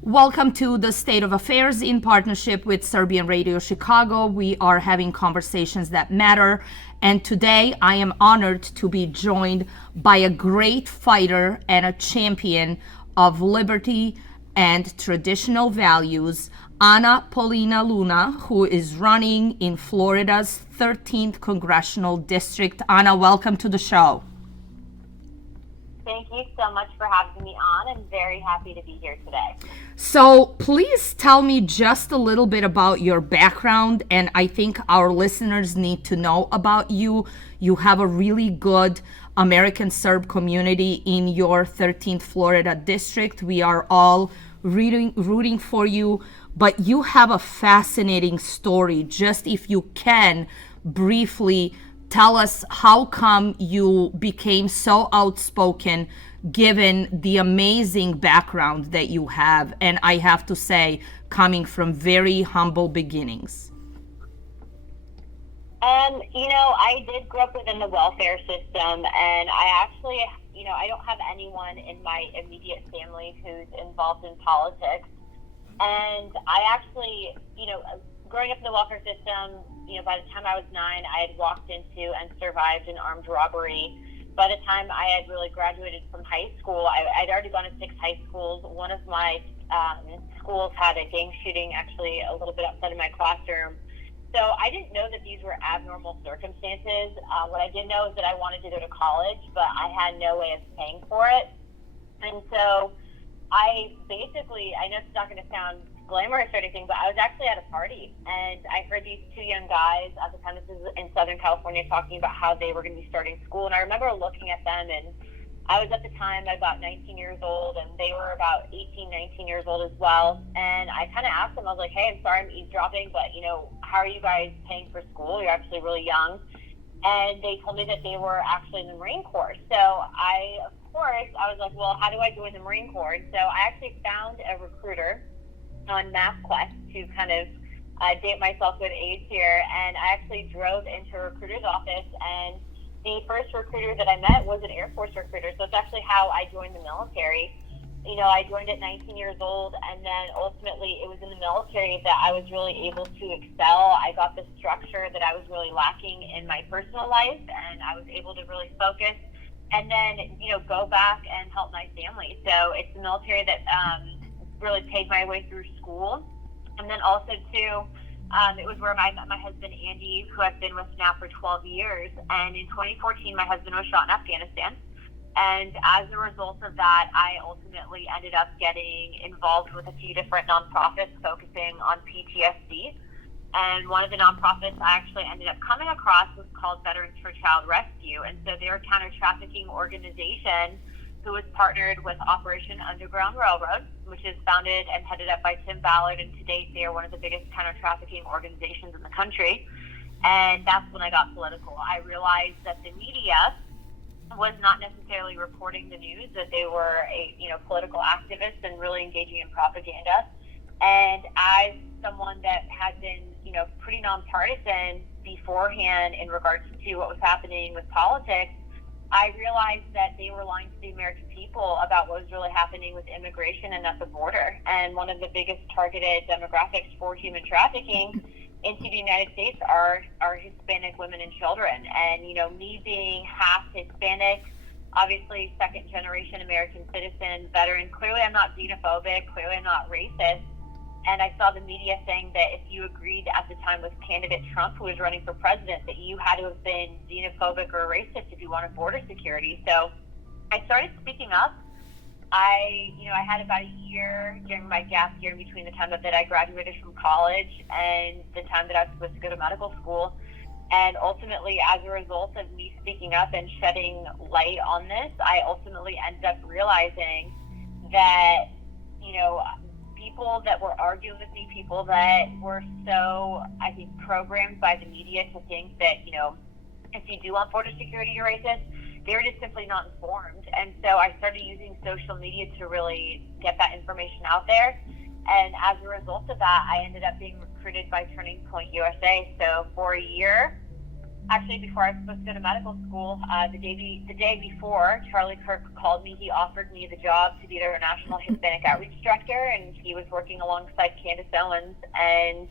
Welcome to the State of Affairs in partnership with Serbian Radio Chicago. We are having conversations that matter. And today I am honored to be joined by a great fighter and a champion of liberty and traditional values, Paulina Luna, who is running in Florida's 13th congressional district. Anna, welcome to the show. Thank you so much for having me on. I'm very happy to be here today. So please tell me just a little bit about your background, and I think our listeners need to know about you. You have a really good American Serb community in your 13th Florida district. We are all rooting for you, but you have a fascinating story. Just if you can briefly tell us how come you became so outspoken given the amazing background that you have, and I have to say, coming from very humble beginnings. I did grow up within the welfare system, and I actually, I don't have anyone in my immediate family who's involved in politics. And I actually, growing up in the welfare system, by the time I was 9, I had walked into and survived an armed robbery. By the time I had really graduated from high school, I'd already gone to 6 high schools. One of my schools had a gang shooting actually a little bit outside of my classroom. So I didn't know that these were abnormal circumstances. What I did know is that I wanted to go to college, but I had no way of paying for it. And so I know it's not going to sound glamorous or anything, but I was actually at a party, and I heard these 2 young guys at the time, this is in Southern California, talking about how they were going to be starting school. And I remember looking at them, and I was at the time about 19 years old, and they were about 18, 19 years old as well. And I kind of asked them, I was like, hey, I'm sorry I'm eavesdropping, but how are you guys paying for school? You're actually really young. And they told me that they were actually in the Marine Corps. So I was like, well, how do I join the Marine Corps? And so I actually found a recruiter on MapQuest to kind of date myself with age here, and I actually drove into a recruiter's office, and the first recruiter that I met was an Air Force recruiter. So it's actually how I joined the military. I joined at 19 years old, and then ultimately it was in the military that I was really able to excel. I got the structure that I was really lacking in my personal life, and I was able to really focus and then go back and help my family. So it's the military that really paid my way through school. And then also too, it was where I met my husband Andy, who I've been with now for 12 years. And in 2014, my husband was shot in Afghanistan. And as a result of that, I ultimately ended up getting involved with a few different nonprofits focusing on PTSD. And one of the nonprofits I actually ended up coming across was called Veterans for Child Rescue. And so they're a counter-trafficking organization who was partnered with Operation Underground Railroad, which is founded and headed up by Tim Ballard, and to date they are one of the biggest counter-trafficking organizations in the country. And that's when I got political. I realized that the media was not necessarily reporting the news, that they were political activists and really engaging in propaganda. And as someone that had been pretty nonpartisan beforehand in regards to what was happening with politics, I realized that they were lying to the American people about what was really happening with immigration and at the border. And one of the biggest targeted demographics for human trafficking into the United States are Hispanic women and children. And, me being half Hispanic, obviously second-generation American citizen, veteran, clearly I'm not xenophobic, clearly I'm not racist. And I saw the media saying that if you agreed at the time with candidate Trump, who was running for president, that you had to have been xenophobic or racist if you wanted border security. So I started speaking up. I had about a year during my gap year in between the time that I graduated from college and the time that I was supposed to go to medical school. And ultimately, as a result of me speaking up and shedding light on this, I ultimately ended up realizing that, people that were arguing with me, people that were so, I think, programmed by the media to think that, if you do want border security, you're racist, they were just simply not informed. And so I started using social media to really get that information out there. And as a result of that, I ended up being recruited by Turning Point USA. So for a year, actually before I was supposed to go to medical school, the day before, Charlie Kirk called me. He offered me the job to be their National Hispanic Outreach Director, and he was working alongside Candace Owens. And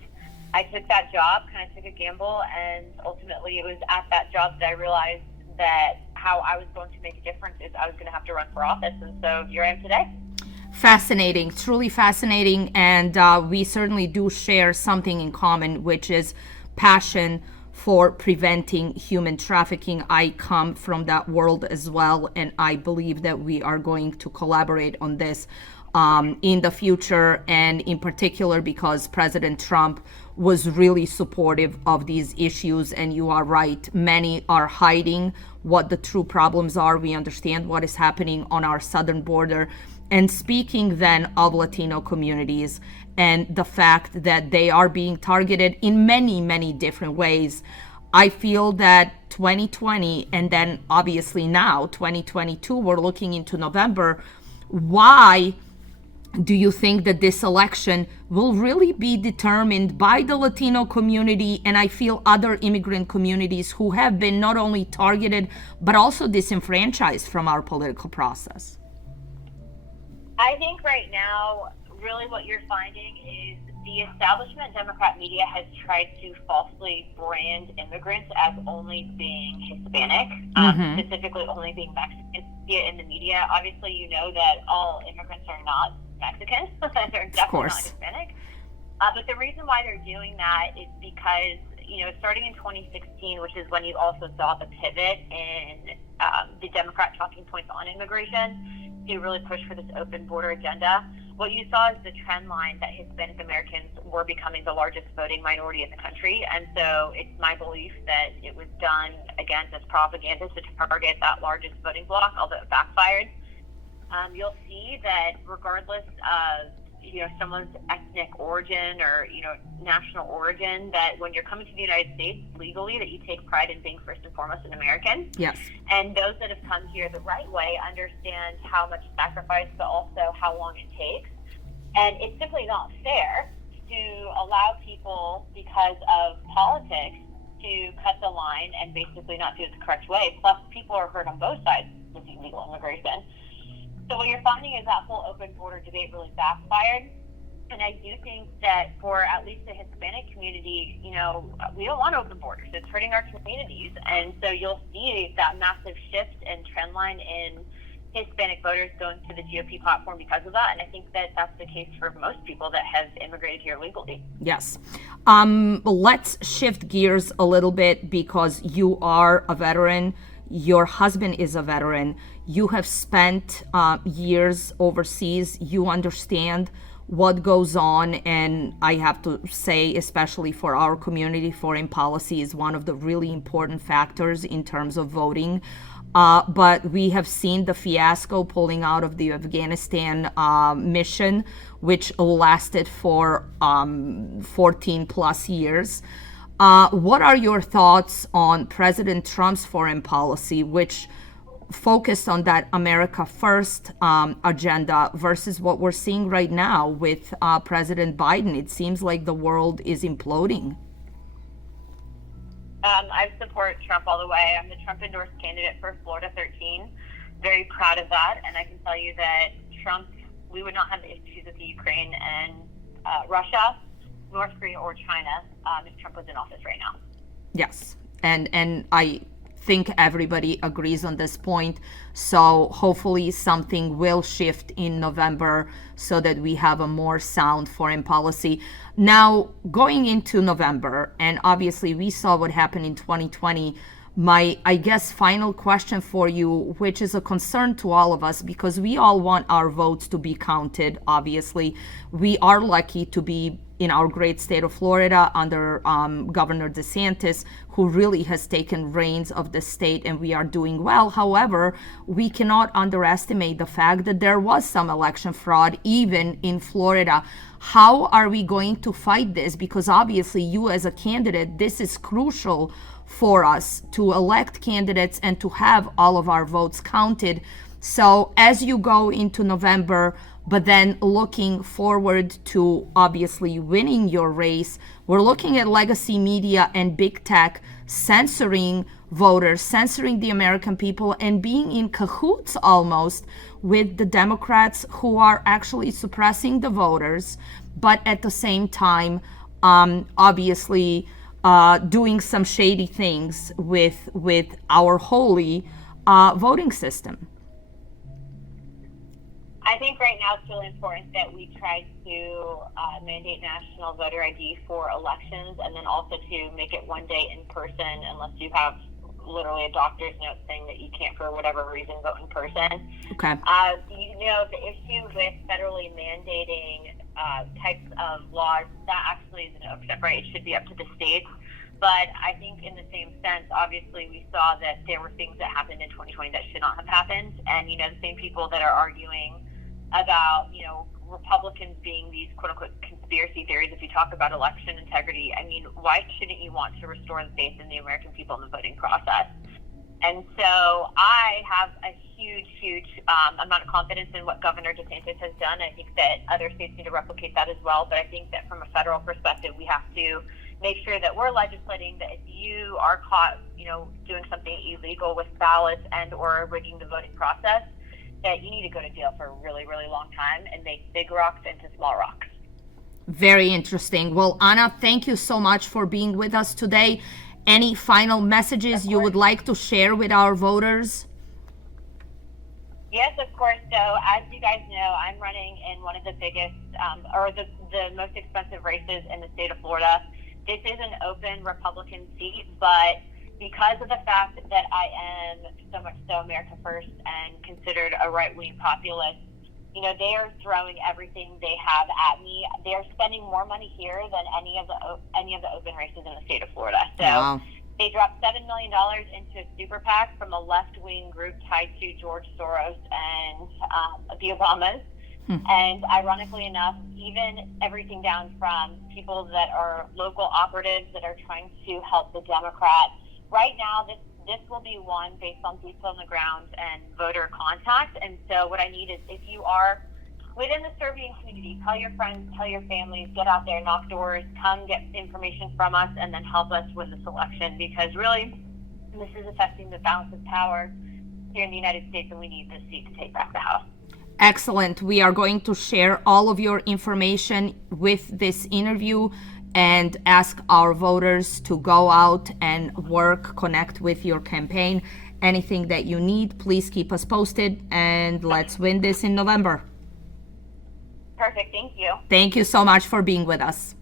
I took that job, kind of took a gamble, and ultimately it was at that job that I realized that how I was going to make a difference is I was going to have to run for office. And so here I am today. Fascinating, truly fascinating. And we certainly do share something in common, which is passion for preventing human trafficking. I come from that world as well, and I believe that we are going to collaborate on this in the future, and in particular because President Trump was really supportive of these issues. And you are right, many are hiding what the true problems are. We understand what is happening on our southern border. And speaking then of Latino communities and the fact that they are being targeted in many, many different ways, I feel that 2020 and then obviously now 2022, we're looking into November. Why do you think that this election will really be determined by the Latino community, and I feel other immigrant communities who have been not only targeted but also disenfranchised from our political process? I think right now, really what you're finding is the establishment Democrat media has tried to falsely brand immigrants as only being Hispanic, specifically only being Mexican in the media. Obviously, you know that all immigrants are not Mexican. They're definitely not Hispanic. But the reason why they're doing that is because, starting in 2016, which is when you also saw the pivot in the Democrat talking points on immigration, to really push for this open border agenda, what you saw is the trend line that Hispanic Americans were becoming the largest voting minority in the country. And so it's my belief that it was done, again, as propaganda to target that largest voting bloc, although it backfired. You'll see that regardless of someone's ethnic origin or national origin, that when you're coming to the United States legally, that you take pride in being first and foremost an American. Yes. And those that have come here the right way understand how much sacrifice, but also how long it takes. And it's simply not fair to allow people, because of politics, to cut the line and basically not do it the correct way. Plus, people are hurt on both sides with illegal immigration. So what you're finding is that whole open border debate really backfired. And I do think that for at least the Hispanic community, we don't want open borders. It's hurting our communities. And so you'll see that massive shift and trend line in Hispanic voters going to the GOP platform because of that. And I think that that's the case for most people that have immigrated here legally. Yes. Let's shift gears a little bit, because you are a veteran. Your husband is a veteran. You have spent years overseas. You understand what goes on. And I have to say, especially for our community, foreign policy is one of the really important factors in terms of voting. But we have seen the fiasco pulling out of the Afghanistan mission, which lasted for 14 plus years. What are your thoughts on President Trump's foreign policy, which focused on that America First agenda, versus what we're seeing right now with President Biden? It seems like the world is imploding. I support Trump all the way. I'm the Trump-endorsed candidate for Florida 13. Very proud of that. And I can tell you that Trump, we would not have the issues with the Ukraine and Russia, North Korea, or China if Trump was in office right now. Yes. And I think everybody agrees on this point. So hopefully something will shift in November so that we have a more sound foreign policy. Now, going into November, and obviously we saw what happened in 2020, my, I guess, final question for you, which is a concern to all of us, because we all want our votes to be counted, obviously. We are lucky to be in our great state of Florida under Governor DeSantis, who really has taken reins of the state, and we are doing well. However, we cannot underestimate the fact that there was some election fraud even in Florida. How are we going to fight this? Because obviously you as a candidate, this is crucial for us to elect candidates and to have all of our votes counted. So as you go into November, But then looking forward to obviously winning your race, we're looking at legacy media and big tech censoring voters, censoring the American people, and being in cahoots almost with the Democrats who are actually suppressing the voters, but at the same time, obviously doing some shady things with our holy voting system. I think right now it's really important that we try to mandate national voter ID for elections, and then also to make it one day in person, unless you have literally a doctor's note saying that you can't, for whatever reason, vote in person. Okay. The issue with federally mandating types of laws, that actually isn't up to, right? It should be up to the states. But I think in the same sense, obviously, we saw that there were things that happened in 2020 that should not have happened. And, the same people that are arguing about, Republicans being these quote-unquote conspiracy theories, if you talk about election integrity, why shouldn't you want to restore the faith in the American people in the voting process? And so I have a huge amount of confidence in what Governor DeSantis has done. I think that other states need to replicate that as well. But I think that from a federal perspective, we have to make sure that we're legislating that if you are caught, doing something illegal with ballots and or rigging the voting process, that you need to go to jail for a really, really long time and make big rocks into small rocks. Very interesting. Well, Anna, thank you so much for being with us today. Any final messages you would like to share with our voters? Yes, of course. So as you guys know, I'm running in one of the biggest or the most expensive races in the state of Florida. This is an open Republican seat, but because of the fact that I am so much so America First and considered a right-wing populist, they are throwing everything they have at me. They are spending more money here than any of the open races in the state of Florida. So wow. They dropped $7 million into a Super PAC from a left-wing group tied to George Soros and the Obamas. And ironically enough, even everything down from people that are local operatives that are trying to help the Democrats. Right now, this will be won based on boots on the ground and voter contact. And so what I need is, if you are within the Serbian community, tell your friends, tell your families, get out there, knock doors, come get information from us, and then help us win this election. Because really, this is affecting the balance of power here in the United States, and we need this seat to take back the House. Excellent. We are going to share all of your information with this interview and ask our voters to go out and connect with your campaign. Anything that you need, please keep us posted, and let's win this in November. Perfect. Thank you. Thank you so much for being with us.